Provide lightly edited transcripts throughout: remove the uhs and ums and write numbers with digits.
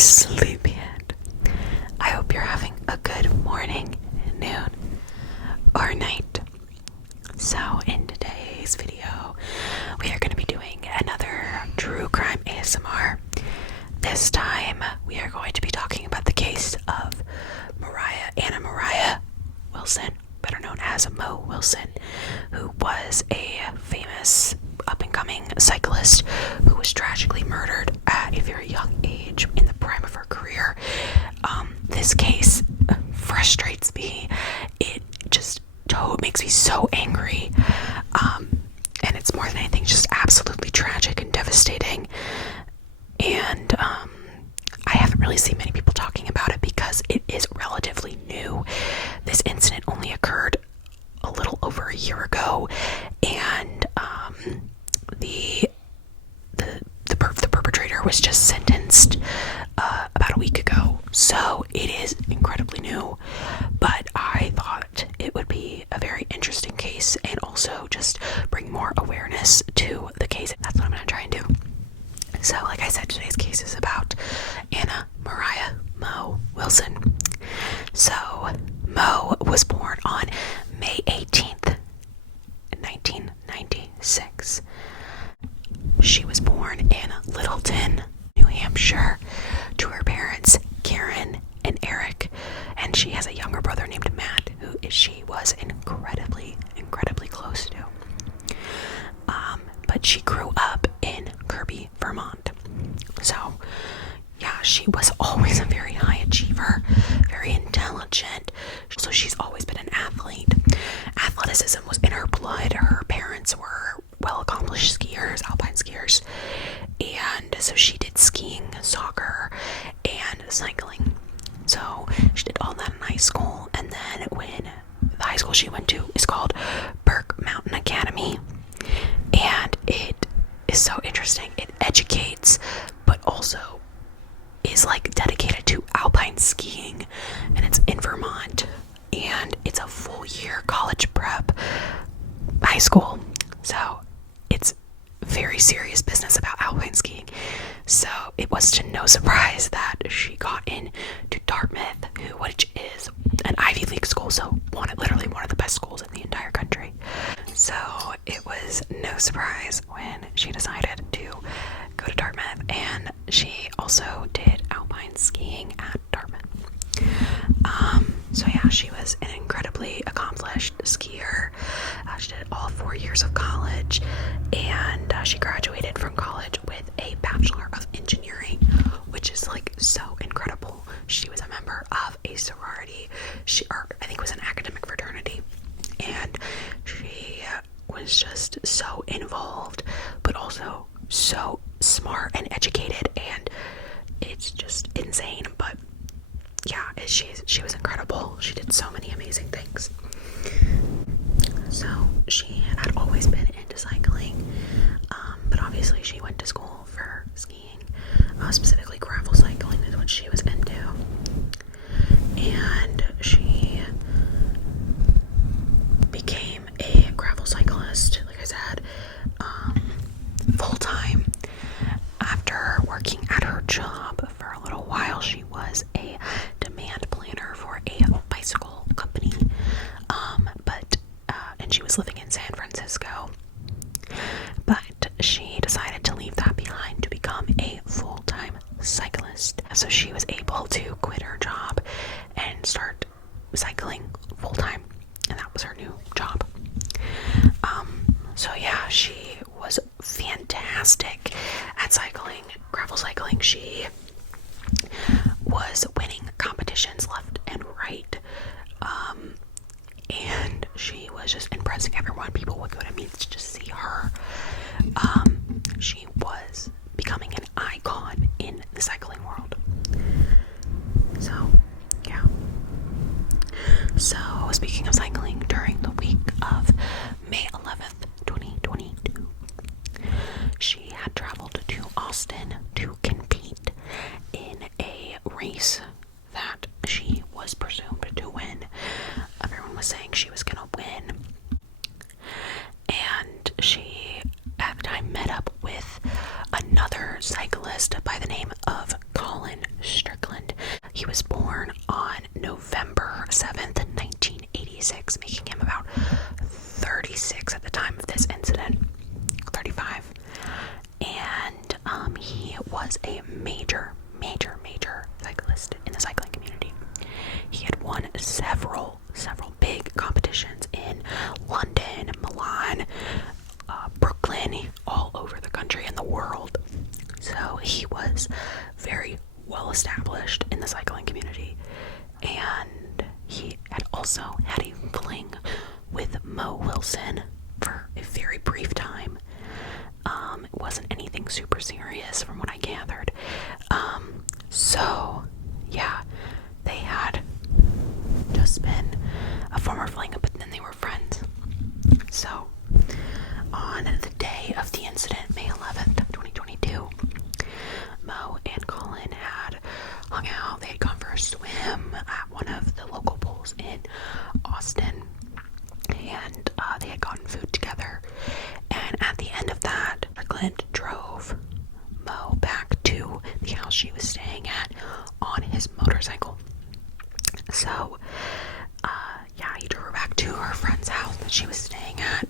sleepyhead. I hope you're having a good morning, noon, or night. So in today's video, we are going to be doing another true crime ASMR. This time, we are going to be talking about the case of Anna Mariah Wilson, better known as Mo Wilson, who was a famous up-and-coming cyclist who was tragically murdered at a very young age in the prime of her career. This case frustrates me. It just makes me so angry. And it's more than anything just absolutely tragic and devastating. And I haven't really seen many people talking about it because it is relatively new. This incident only occurred a little over a year ago, and the perpetrator was just sentenced about a week ago. So it is incredibly new, but I thought it would be a very interesting case and also just bring more awareness to the case. That's what I'm going to try and do. So, like I said, today's case is about Anna Mariah Mo Wilson. So, Mo was born on May 18th, 1996. She was born in Littleton, New Hampshire, to her parents, Karen and Eric, and she has a younger brother named Matt, who she was incredibly close to. But she grew up in Kirby, Vermont. So, yeah, she was always a very high achiever, very intelligent. So she's always been an athlete. Athleticism was in her blood. Her parents were well-accomplished skiers, alpine skiers. And so she did skiing, soccer, and cycling. So she did all that in high school. And then when the high school she went to is called Burke Mountain Academy. And it is so interesting. It educates, but also is like dedicated to alpine skiing, and it's in Vermont, and it's a full year college prep high school. So it's very serious business about alpine skiing. So it was to no surprise that she got into Dartmouth, which is an Ivy League school, so literally one of the best schools in the entire country. So it was no surprise when she decided to go to Dartmouth, and she also did alpine skiing at Dartmouth. So yeah, she was an incredibly accomplished skier. She did all 4 years of college, and she graduated from college with a Bachelor of Engineering, which is like so incredible. She was a member of a sorority, I think it was an academic fraternity, and she was just so involved, but also so smart and educated, and it's just insane. But yeah, she was incredible. She did so many amazing things. So she had always been into cycling, but obviously she went to school for skiing, specifically gravel cycling is what she was into. And she became a gravel cyclist, like I said, full-time. After working at her job for a little while, she was a demand planner for a bicycle company, and she was living in San Francisco. But she decided to leave that behind to become a full-time cyclist. So she was able to quit her job and start cycling full-time, and that was her new job. So yeah, she was fantastic at cycling, gravel cycling. She was winning competitions left and right, and she was just impressing everyone. People would go to meets to see her. She was becoming an icon in the cycling world. So yeah. So speaking of cycling, during the week of May 11th, 2022, she had traveled to Austin to compete in a race that she was presumed to win. Everyone was saying she was gonna win. And she, at the time, met up with another cyclist by the name of Colin time of this incident, 35. And he was a major cyclist in the cycling community. He had won several big competitions in London, Milan, Brooklyn, all over the country and the world. So he was very well established in the cycling community, and he had also had a fling with Mo Wilson for a very brief time. It wasn't anything super serious from what I gathered. So yeah, they had just been a former fling, but then they were friends. So on the day of the incident, May 11th, 2022, Mo and Colin had hung out. They had gone for a swim at one of the local pools in Austin, and they had gotten food together. And at the end of that, Clint drove Mo back to the house she was staying at on his motorcycle. So he drove her back to her friend's house that she was staying at.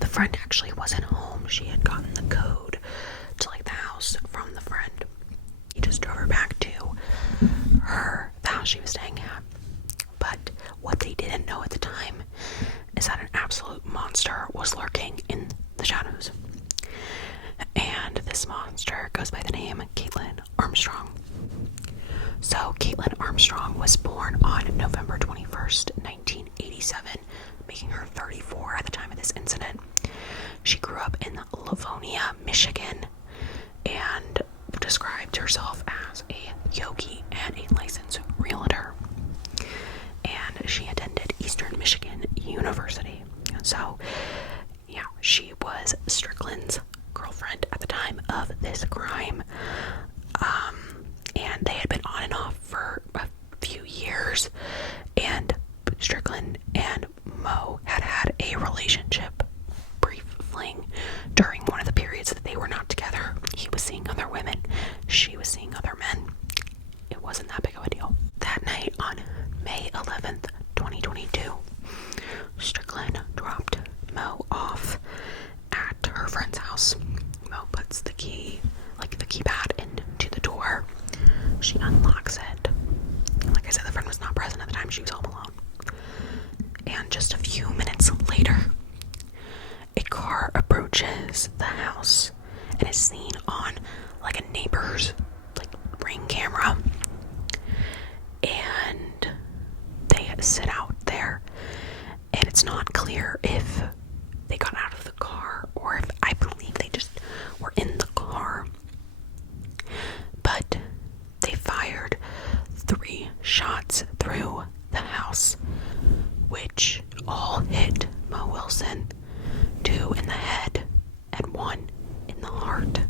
The friend actually wasn't home. She had gotten the code to the house from the friend. He just drove her back to the house she was staying at. But what they didn't know at the time is that an absolute monster was lurking in the shadows. And this monster goes by the name Caitlin Armstrong. So Caitlin Armstrong was born on November 21st, 1987, making her 34 at the time of this incident. She grew up in Livonia, Michigan, and described herself as a yogi and a licensed realtor. And she attended Eastern Michigan University. So, yeah, she was Strickland's girlfriend at the time of this crime. And they had been on and off for a few years, and Strickland and Mo had a relationship, brief fling, during one of the periods that they were not together. He was seeing other women, she was seeing other men. It wasn't that big of a deal. That night on May 11th, 2022, Strickland dropped Mo off at her friend's house. Mo puts the keypad into the door. She unlocks it. Like I said, the friend was not present at the time. She was home alone. And just a few minutes later, a car approaches the house and is seen on a neighbor's Ring camera. And they sit out there, and it's not clear if they got out of the car or if, I believe, they just were in the car. But they fired 3 shots through the house, which all hit Mo Wilson, 2 in the head and 1 in the heart.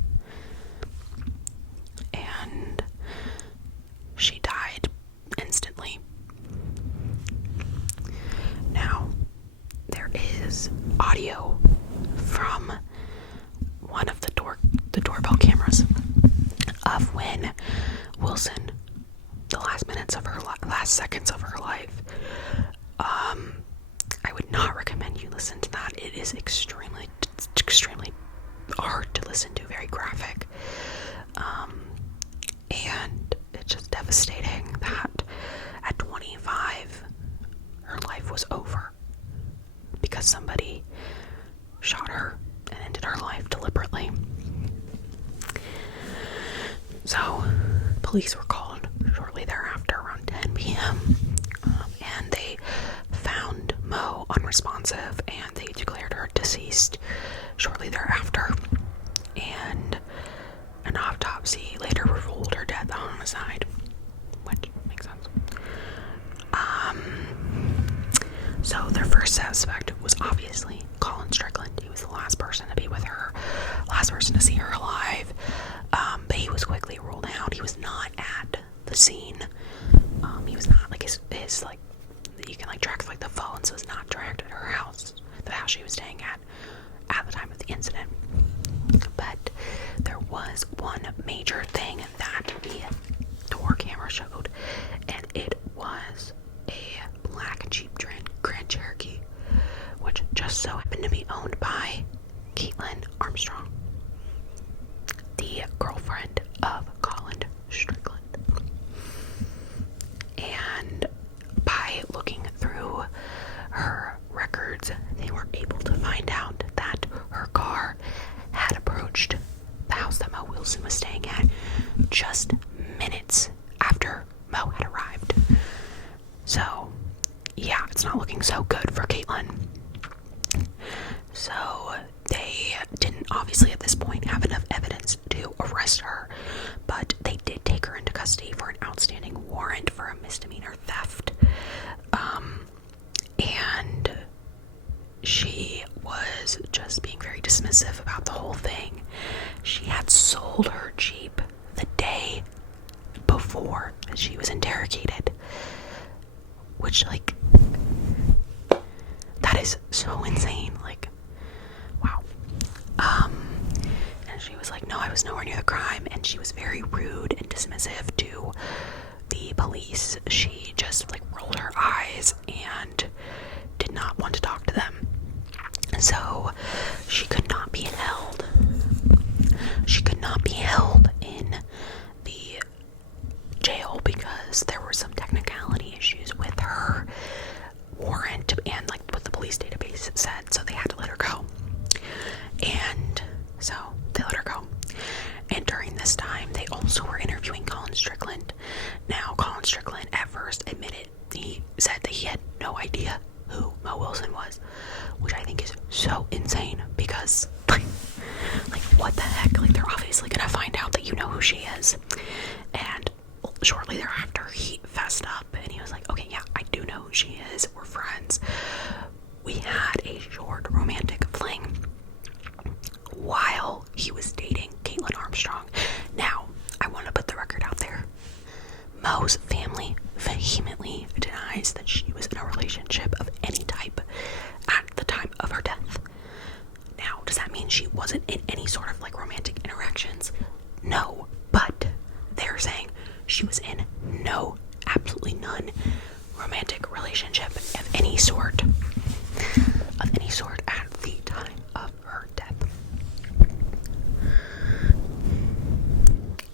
And she died instantly. Now, there is audio from one of the doorbell cameras of when Wilson, the last seconds of her life. I would not recommend you listen to that. It is extremely hard to listen to, very graphic. And it's just devastating that at 25, her life was over because somebody shot her and ended her life deliberately. So, police were called shortly thereafter, around 10 p.m., and they found Mo unresponsive, and they declared her deceased shortly thereafter. And an autopsy later revealed her death homicide, which makes sense. So their first suspect was obviously Colin Strickland. He was the last person to be with her, last person to see her alive. But he was quickly ruled out. He was not at the scene. He was not his you can track the phone, so it's not tracked at her house, the house she was staying at the time of the incident. But there was one major thing that the door camera showed, and it was a black Jeep Grand Cherokee, which just so happened to be owned by Caitlin Armstrong, the girlfriend of Colin Strickland. And by looking through her records, they were able to find out that her car had approached the house that Mo Wilson was staying at just minutes after Mo had arrived. So, yeah, it's not looking so good for Caitlin. So, they didn't obviously at this point have enough evidence to arrest her, but they did take her into custody for an outstanding warrant for a misdemeanor theft. And she was just being very dismissive about the whole thing. She had sold her Jeep the day before she was interrogated, which, like, that is so insane. Like, wow. And she was like, no, I was nowhere near the crime, and she was very rude and dismissive to the police. She just, like, rolled her eyes and did not want to talk to them. So she could not be held. She could not be held in the jail because there were some technicality issues with her warrant and, like, what the police database said, so they had to let her go. And so they let her go. And during this time, they also were interviewing Colin Strickland. Now, Colin Strickland at first admitted, he said that he had no idea who Mo Wilson was, which I think is so insane because, like, what the heck? Like, they're obviously gonna find out that you know who she is. And shortly thereafter, he fessed up and he was like, okay, yeah, I do know who she is. We're friends. We had a short romantic fling while he was dating Caitlin Armstrong. Now, I want to put the record out there. Mo's family vehemently denies that she was in a relationship of any type at the time of her death. Now, does that mean she wasn't in any sort of, like, romantic interactions? No, but they're saying she was in no, absolutely none, romantic relationship of any sort at the time of her death.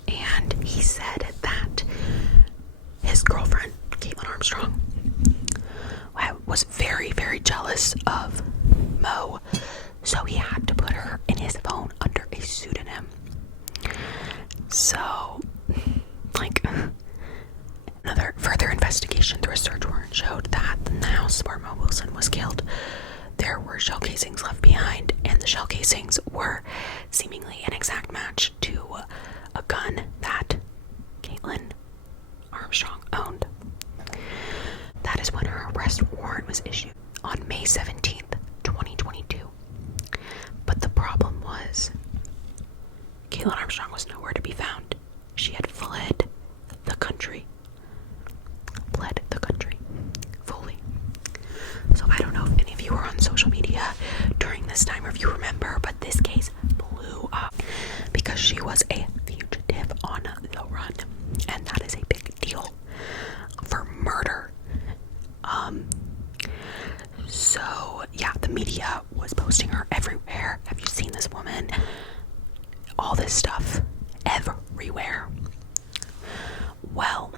And he said that his girlfriend, Caitlin Armstrong, was very, very jealous of Mo, so he had to put her in his phone under a pseudonym. So, like, another further investigation through a search warrant showed that in the house where Mo Wilson was killed, there were shell casings left behind, and the shell casings were seemingly an exact match to a gun that Caitlin Armstrong owned. That is when her arrest warrant was issued on May 17th, 2022. But the problem was, Caitlin Armstrong was nowhere to be found. She had fled the country. Fully. So I don't know if any of you were on social media during this time or if you remember, but this case blew up because she was a fugitive on the run. And that is a big deal for murder. So yeah, the media was posting her everywhere. Have you seen this woman? All this stuff everywhere. Well,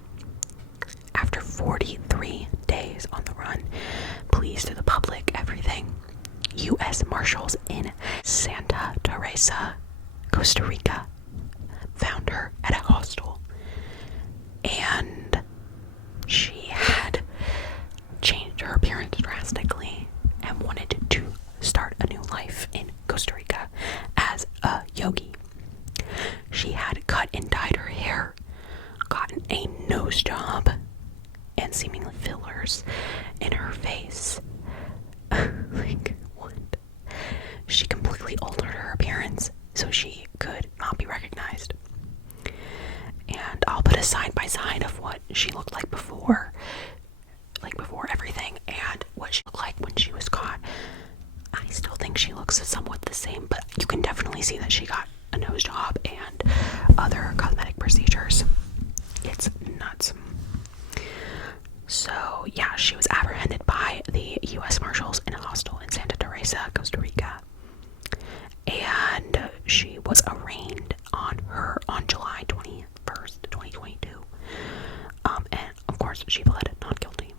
after 43 days on the run, police to the public, everything, U.S. Marshals in Santa Teresa, Costa Rica, found her at a hostel. And she had changed her appearance drastically and wanted to start a new life in Costa Rica as a yogi. She had cut and dyed her hair, gotten a nose job, and seemingly fillers in her face. Like, what? She completely altered her appearance so she could not be recognized. And I'll put a side by side of what she looked like before everything, and what she looked like when she was caught. I still think she looks somewhat the same, but you can definitely see that she got a nose job and other cosmetic procedures. It's nuts. So yeah, she was apprehended by the U.S. Marshals in a hostel in Santa Teresa, Costa Rica. was arraigned on her on July 21st, 2022. And of course, she pled not guilty.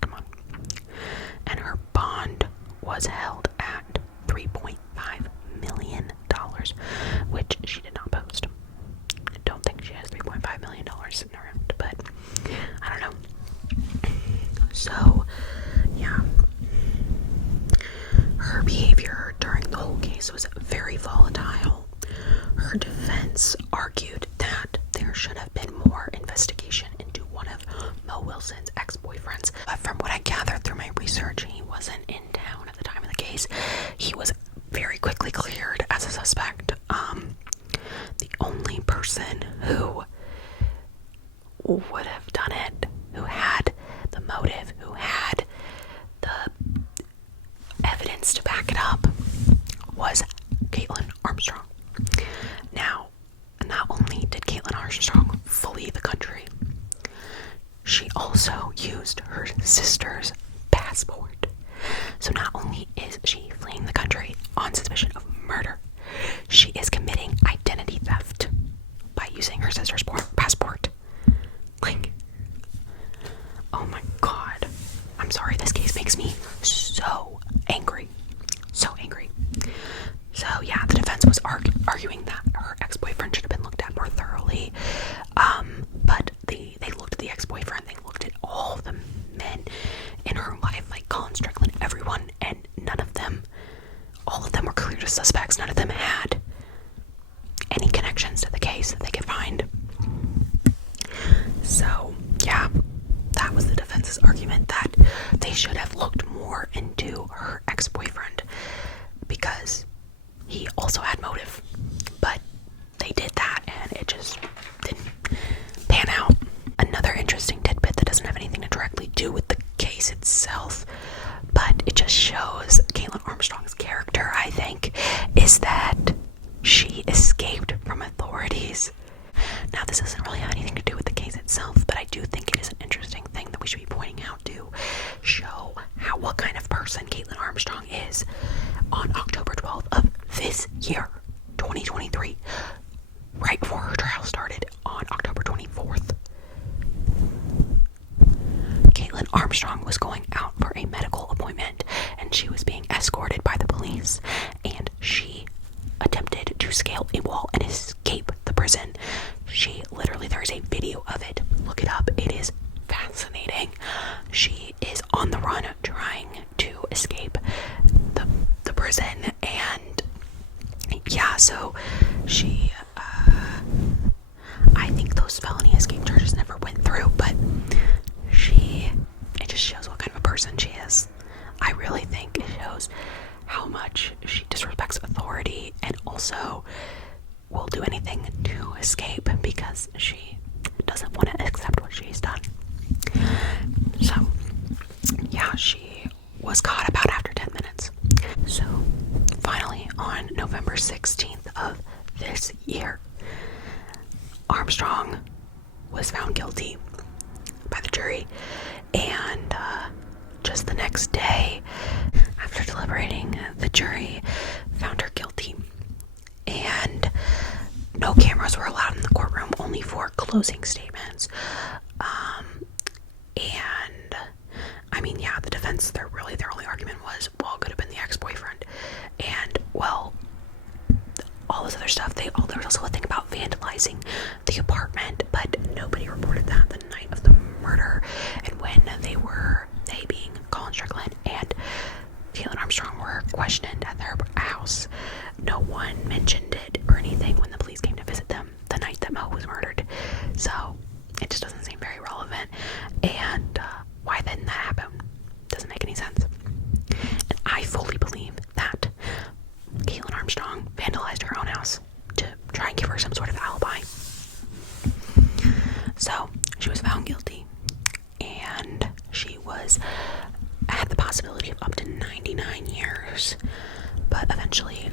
Come on. And her bond was held at $3.5 million, which she did not post. I don't think she has $3.5 million sitting around, but I don't know. So, yeah. Her behavior during the whole case was very volatile. Her defense argued that there should have been more investigation into one of Mo Wilson's ex-boyfriends. But from what I gathered through my research, he wasn't in town at the time of the case. He was very quickly cleared as a suspect. The only person who would have done it, who had the motive, who had the evidence to back it up, was Caitlin Armstrong. Now, not only did Caitlin Armstrong flee the country, she also used her sister's passport. So not only is she fleeing the country on suspicion of murder, she is committing identity theft by using her sister's passport. Like, oh my god. I'm sorry, this case makes me so angry. So angry. So yeah, the defense was arguing that her ex-boyfriend should have been looked at more thoroughly. But they looked at the ex-boyfriend, they looked at all of the men in her life, like Colin Strickland, everyone, and all of them were cleared as suspects. None of them had any connections to the case that they could find. So, yeah, that was the defense's argument, that they should have looked more into her ex-boyfriend because he also had motive. But they did that and it just didn't pan out. Another interesting tidbit that doesn't have anything to directly do with the case itself, but it just shows Caitlin Armstrong's character, I think, is that she escaped from authorities. Now, this doesn't really have anything to do with the case itself, but I do think it is an interesting thing that we should be pointing out to show what kind of person Caitlin Armstrong is. On October 12th of this year, 2023, right before her trial started on October 24th, Caitlin Armstrong was going out for a medical appointment and she was being escorted by the police, and she attempted to scale a wall and escape the prison. There is a video of it. Look it up. It is fascinating. She is on the run trying to escape the prison, and yeah, so she I think those felony escape charges never went through, but it just shows what kind of a person she is. I really think it shows how much she disrespects authority and also will do anything to escape because she doesn't want to accept what she's done. So, yeah, she was caught about after 10 minutes. So, finally, on November 16th of this year, Armstrong was found guilty by the jury, and just the next day, after deliberating, the jury found her guilty, and no cameras were allowed in the courtroom, only for closing statements. And I mean, yeah, the defense, their only argument was, well, it could have been the ex-boyfriend, and well, all this other stuff. There was also a thing about vandalizing the apartment, but nobody reported that the night of the murder. And when they being Colin Strickland and Caitlin Armstrong were questioned at their house, no one mentioned it or anything when the police came to visit them the night that Mo was murdered. So it just doesn't seem very relevant. And why didn't that happen? Doesn't make any sense. And I fully believe that Caitlin Armstrong vandalized her own house to try and give her some sort of alibi. So she was found guilty, and she had the possibility of up to 99 years, but eventually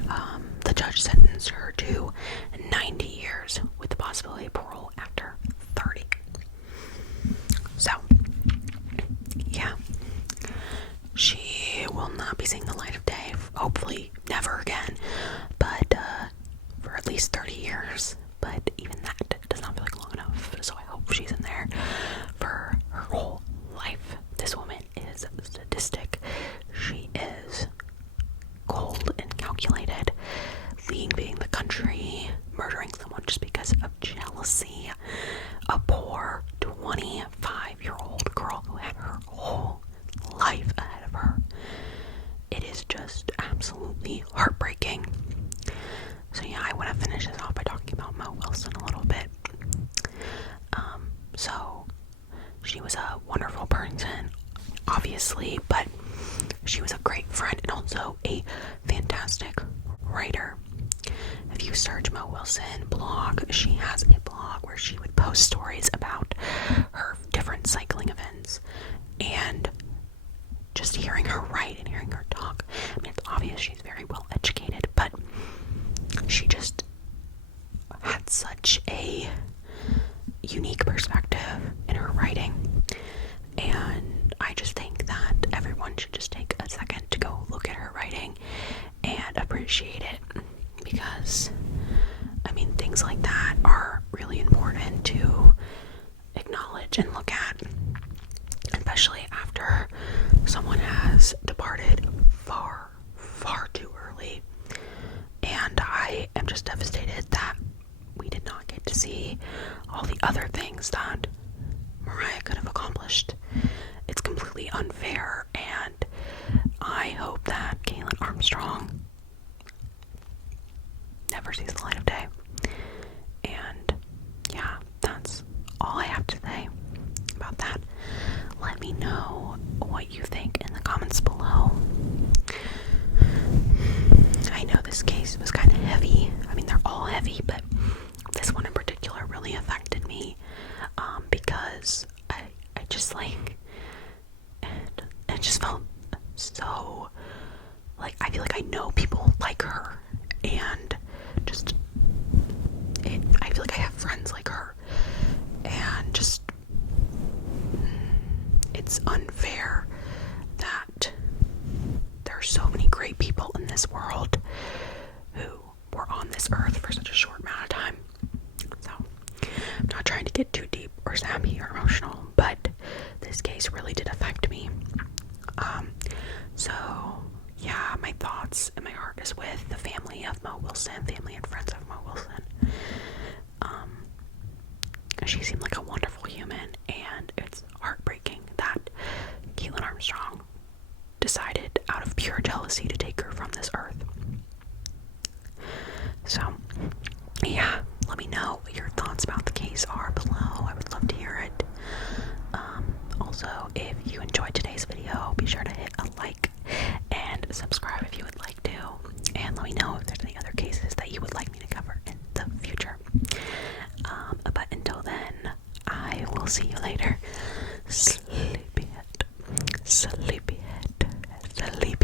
the judge sentenced her to 90 years with the possibility of parole after 30. So yeah, she will not be seeing the light of day, hopefully never again, but So yeah, I want to finish this off by talking about Mo Wilson a little bit. So she was a wonderful person, obviously, but she was a great friend and also a fantastic writer. If you search Mo Wilson blog, she has a blog where she would post stories about her different cycling events, and just hearing her write and hearing her talk, I mean, it's obvious she's very well educated, but she just had such a unique perspective in her writing, and I just think that everyone should just take a second to go look at her writing and appreciate it, because I mean, things like that are really important to acknowledge and look at, especially after someone has departed far, far too early. And I am just devastated that we did not get to see all the other things that Mariah could have accomplished. It's completely unfair, and I hope that Caitlin Armstrong never sees the light of day. And yeah, that's all I have to say about that. Let me know what you think in the comments below. I know this case was kind of heavy. I mean, they're all heavy, but this one in particular really affected me, because I just like, it just felt so, like, I feel like I know people like her, and just, I feel like I have friends like her, and just, it's unfair that there are so many great people in this world who were on this earth for such a short amount of time. So, I'm not trying to get too deep or sappy or emotional, but this case really did affect me. So yeah, my thoughts and my heart is with the family of Mo Wilson, family and friends of Mo Wilson. She seemed like a wonderful human, and it's heartbreaking that Caitlin Armstrong decided out of pure jealousy to take her from this earth. So yeah, let me know what your thoughts about the case are below. I would love to hear it. Also, if you enjoyed today's video, be sure to hit a like and subscribe if you would like to, and let me know if there's any other cases that you would like me to cover in the future. But until then, I will see you later. Sleepyhead, sleepyhead, sleepyhead.